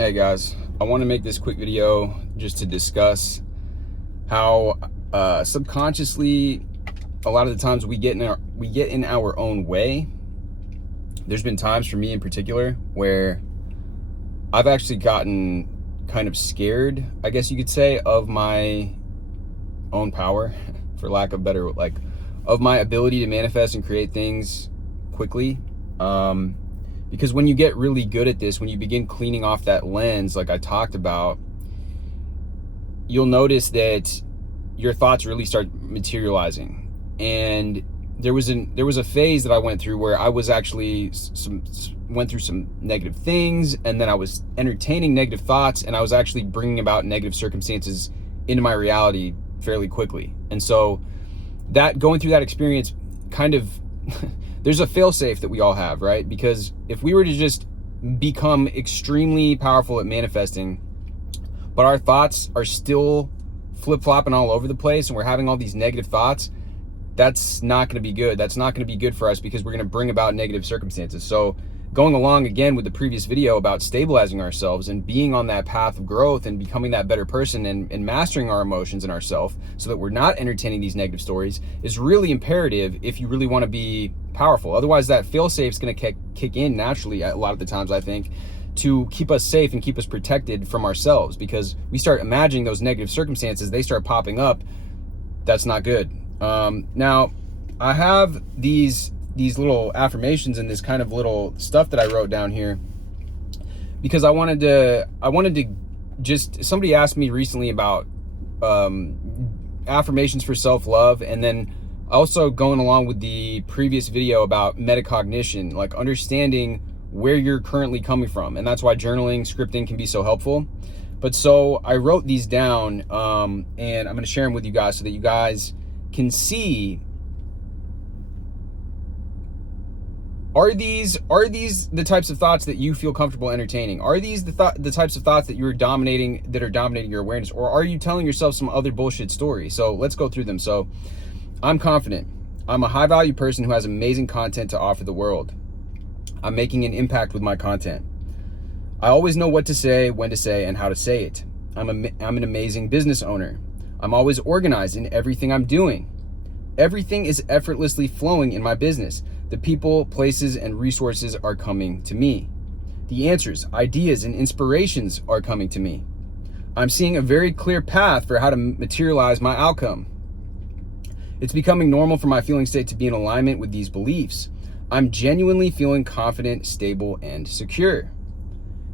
Hey guys, I want to make this quick video just to discuss how subconsciously a lot of the times we get in our own way. There's been times for me in particular where I've actually gotten kind of scared, I guess you could say, of my own power, for lack of better, of my ability to manifest and create things quickly. Because when you get really good at this, when you begin cleaning off that lens, like I talked about, you'll notice that your thoughts really start materializing. And there was a phase that I went through where I was actually went through some negative things, and then I was entertaining negative thoughts, and I was actually bringing about negative circumstances into my reality fairly quickly. And so that going through that experience kind of there's a fail-safe that we all have, right? Because if we were to just become extremely powerful at manifesting, but our thoughts are still flip-flopping all over the place and we're having all these negative thoughts, that's not going to be good. That's not going to be good for us because we're going to bring about negative circumstances. So going along again with the previous video about stabilizing ourselves and being on that path of growth and becoming that better person and mastering our emotions and ourselves so that we're not entertaining these negative stories is really imperative if you really want to be powerful. Otherwise, that fail-safe is going to kick in naturally a lot of the times, I think, to keep us safe and keep us protected from ourselves, because we start imagining those negative circumstances, they start popping up. That's not good. Now, I have these little affirmations and this kind of little stuff that I wrote down here because I wanted to just, somebody asked me recently about affirmations for self-love, and then also going along with the previous video about metacognition, like understanding where you're currently coming from. And that's why journaling, scripting can be so helpful. But so I wrote these down, and I'm going to share them with you guys so that you guys can see, are these the types of thoughts that you feel comfortable entertaining? Are these the types of thoughts that are dominating your awareness? Or are you telling yourself some other bullshit story? So let's go through them. So I'm confident. I'm a high value person who has amazing content to offer the world. I'm making an impact with my content. I always know what to say, when to say, and how to say it. I'm an amazing business owner. I'm always organized in everything I'm doing. Everything is effortlessly flowing in my business. The people, places, and resources are coming to me. The answers, ideas, and inspirations are coming to me. I'm seeing a very clear path for how to materialize my outcome. It's becoming normal for my feeling state to be in alignment with these beliefs. I'm genuinely feeling confident, stable, and secure.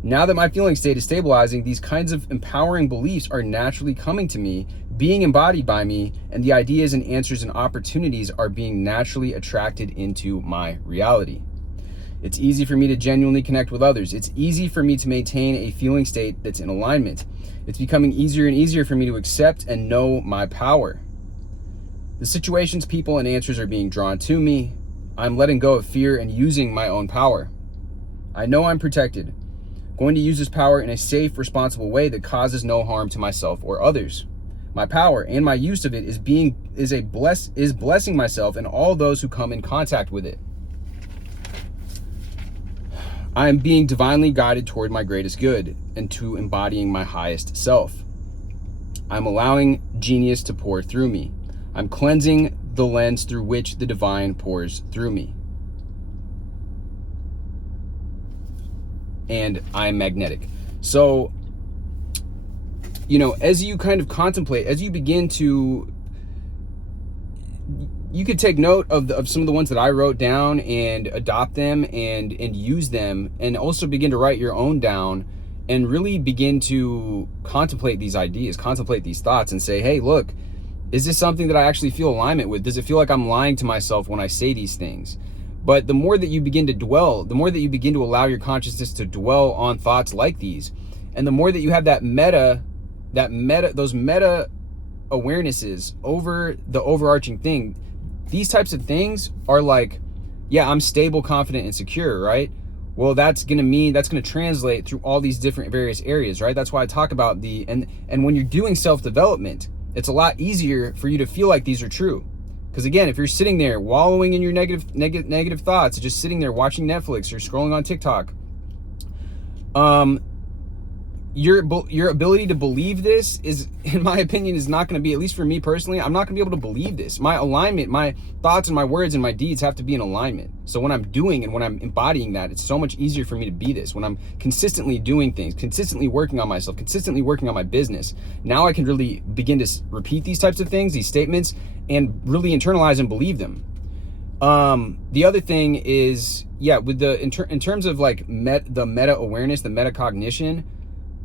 Now that my feeling state is stabilizing, these kinds of empowering beliefs are naturally coming to me, being embodied by me, and the ideas and answers and opportunities are being naturally attracted into my reality. It's easy for me to genuinely connect with others. It's easy for me to maintain a feeling state that's in alignment. It's becoming easier and easier for me to accept and know my power. The situations, people, and answers are being drawn to me. I'm letting go of fear and using my own power. I know I'm protected. Going to use this power in a safe, responsible way that causes no harm to myself or others. My power and my use of it is blessing myself and all those who come in contact with it. I am being divinely guided toward my greatest good and to embodying my highest self. I'm allowing genius to pour through me. I'm cleansing the lens through which the divine pours through me. And I'm magnetic. So, as you kind of contemplate, as you begin to, you could take note of some of the ones that I wrote down and adopt them and use them, and also begin to write your own down and really begin to contemplate these ideas, contemplate these thoughts, and say, hey, look, is this something that I actually feel alignment with? Does it feel like I'm lying to myself when I say these things? But the more that you begin to dwell, the more that you begin to allow your consciousness to dwell on thoughts like these, and the more that you have those meta awarenesses over the overarching thing, these types of things are like, yeah, I'm stable, confident, and secure, right? Well, that's going to translate through all these different various areas, right? That's why I talk about and when you're doing self-development, it's a lot easier for you to feel like these are true. Because again, if you're sitting there wallowing in your negative thoughts, just sitting there watching Netflix or scrolling on TikTok, your ability to believe this is, in my opinion, is not going to be, at least for me personally, I'm not going to be able to believe this. My alignment, my thoughts and my words and my deeds have to be in alignment. So when I'm doing and when I'm embodying that, it's so much easier for me to be this. When I'm consistently doing things, consistently working on myself, consistently working on my business, now I can really begin to repeat these types of things, these statements, and really internalize and believe them. The other thing is, yeah, with the in terms of like the meta awareness, the metacognition,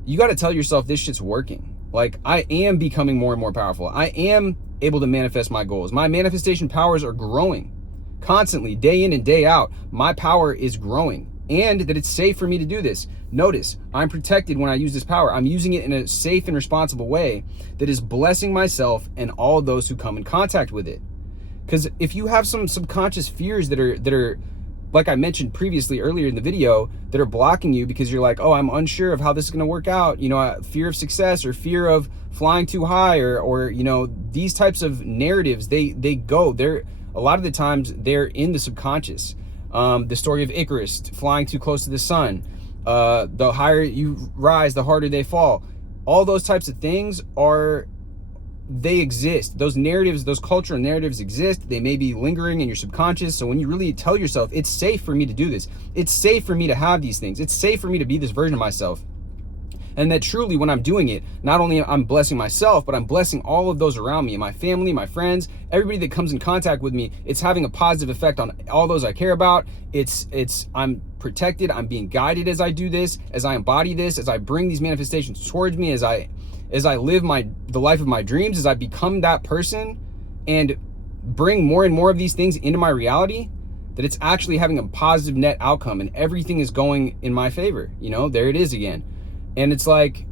you got to tell yourself this shit's working. Like, I am becoming more and more powerful. I am able to manifest my goals. My manifestation powers are growing constantly, day in and day out. My power is growing, and that it's safe for me to do this. Notice, I'm protected when I use this power. I'm using it in a safe and responsible way that is blessing myself and all those who come in contact with it. Because if you have some subconscious fears that are like I mentioned previously earlier in the video, that are blocking you because you're like, oh, I'm unsure of how this is going to work out, you know, fear of success or fear of flying too high, or you know, these types of narratives, they're a lot of the times they're in the subconscious. The story of Icarus flying too close to the sun, the higher you rise, the harder they fall. All those types of things they exist. Those narratives, those cultural narratives exist. They may be lingering in your subconscious. So when you really tell yourself, it's safe for me to do this, it's safe for me to have these things, it's safe for me to be this version of myself, and that truly when I'm doing it, not only I'm blessing myself, but I'm blessing all of those around me, my family, my friends, everybody that comes in contact with me. It's having a positive effect on all those I care about. I'm protected. I'm being guided as I do this, as I embody this, as I bring these manifestations towards me, as I live the life of my dreams, as I become that person and bring more and more of these things into my reality, that it's actually having a positive net outcome and everything is going in my favor. You know, there it is again. And it's like,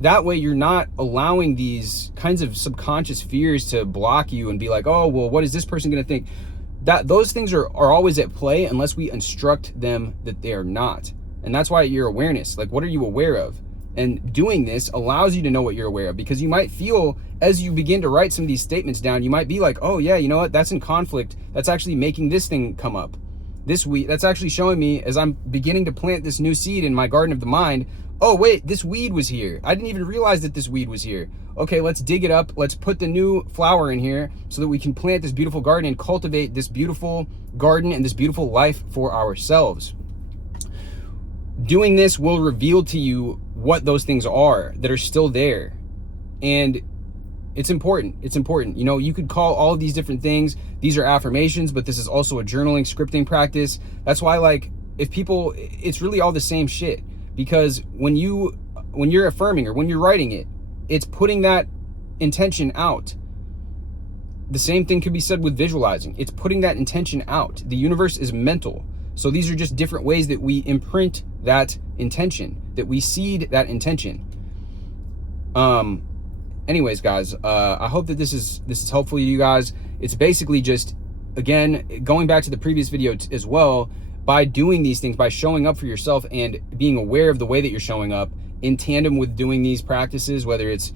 that way you're not allowing these kinds of subconscious fears to block you and be like, oh, well, what is this person going to think? That those things are always at play unless we instruct them that they are not. And that's why your awareness, like, what are you aware of? And doing this allows you to know what you're aware of, because you might feel, as you begin to write some of these statements down, you might be like, oh yeah, you know what, that's in conflict. That's actually making this thing come up. This weed, that's actually showing me, as I'm beginning to plant this new seed in my garden of the mind, oh wait, this weed was here. I didn't even realize that this weed was here. Okay, let's dig it up. Let's put the new flower in here so that we can plant this beautiful garden and cultivate this beautiful garden and this beautiful life for ourselves. Doing this will reveal to you what those things are that are still there. And it's important. It's important. You know, you could call all of these different things, these are affirmations, but this is also a journaling, scripting practice. That's why, like, if people, it's really all the same shit. Because when you're affirming or when you're writing it, it's putting that intention out. The same thing could be said with visualizing. It's putting that intention out. The universe is mental. So these are just different ways that we imprint that intention, that we seed that intention. Anyways, guys, I hope that this is helpful to you guys. It's basically just, again, going back to the previous video as well, by doing these things, by showing up for yourself and being aware of the way that you're showing up in tandem with doing these practices, whether it's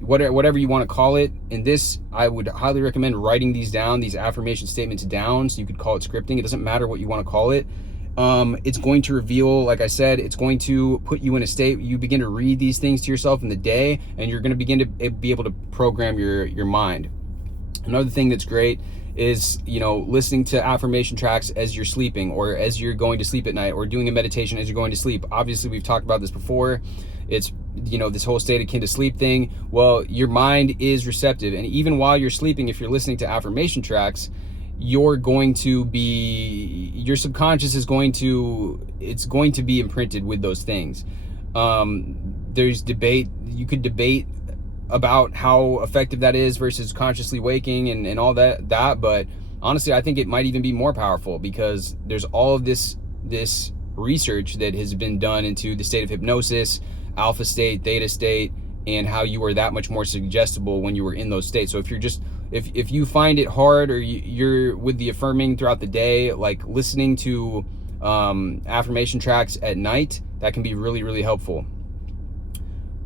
whatever you want to call it. And this, I would highly recommend writing these down, these affirmation statements down. So you could call it scripting. It doesn't matter what you want to call it. It's going to reveal, like I said, it's going to put you in a state, you begin to read these things to yourself in the day, and you're going to begin to be able to program your mind. Another thing that's great is, you know, listening to affirmation tracks as you're sleeping, or as you're going to sleep at night, or doing a meditation as you're going to sleep. Obviously, we've talked about this before. It's, you know, this whole state akin to sleep thing. Well, your mind is receptive, and even while you're sleeping, if you're listening to affirmation tracks, you're going to be, your subconscious is going to, it's going to be imprinted with those things. There's debate, you could debate about how effective that is versus consciously waking and all that, but honestly, I think it might even be more powerful, because there's all of this research that has been done into the state of hypnosis, alpha state, theta state, and how you are that much more suggestible when you were in those states. So if you're just, if you find it hard, or you're with the affirming throughout the day, like listening to affirmation tracks at night, that can be really, really helpful.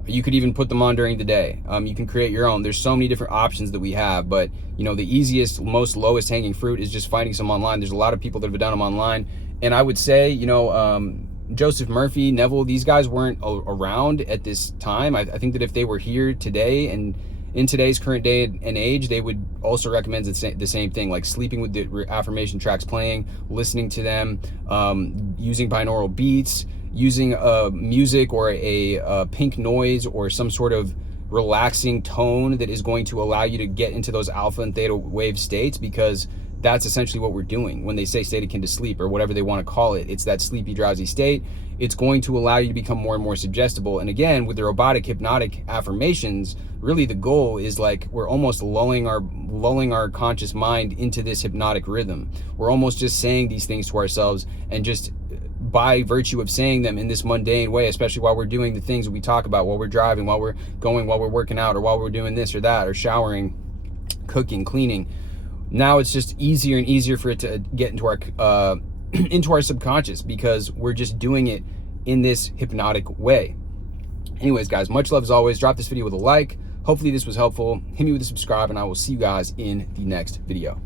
You could even put them on during the day. You can create your own. There's so many different options that we have, but you know, the easiest, most lowest hanging fruit is just finding some online. There's a lot of people that have done them online, and I would say, you know, Joseph Murphy, Neville, these guys weren't around at this time. I think that if they were here today and in today's current day and age, they would also recommend the same thing, like sleeping with the affirmation tracks playing, listening to them, using binaural beats, using music or a pink noise or some sort of relaxing tone that is going to allow you to get into those alpha and theta wave states, because that's essentially what we're doing when they say state akin to sleep, or whatever they want to call it. It's that sleepy, drowsy state. It's going to allow you to become more and more suggestible. And again, with the robotic hypnotic affirmations, really the goal is like we're almost lulling our conscious mind into this hypnotic rhythm. We're almost just saying these things to ourselves, and just by virtue of saying them in this mundane way, especially while we're doing the things that we talk about, while we're driving, while we're working out, or while we're doing this or that, or showering, cooking, cleaning. Now it's just easier and easier for it to get into our into our subconscious, because we're just doing it in this hypnotic way. Anyways, guys, much love as always. Drop this video with a like. Hopefully this was helpful. Hit me with a subscribe, and I will see you guys in the next video.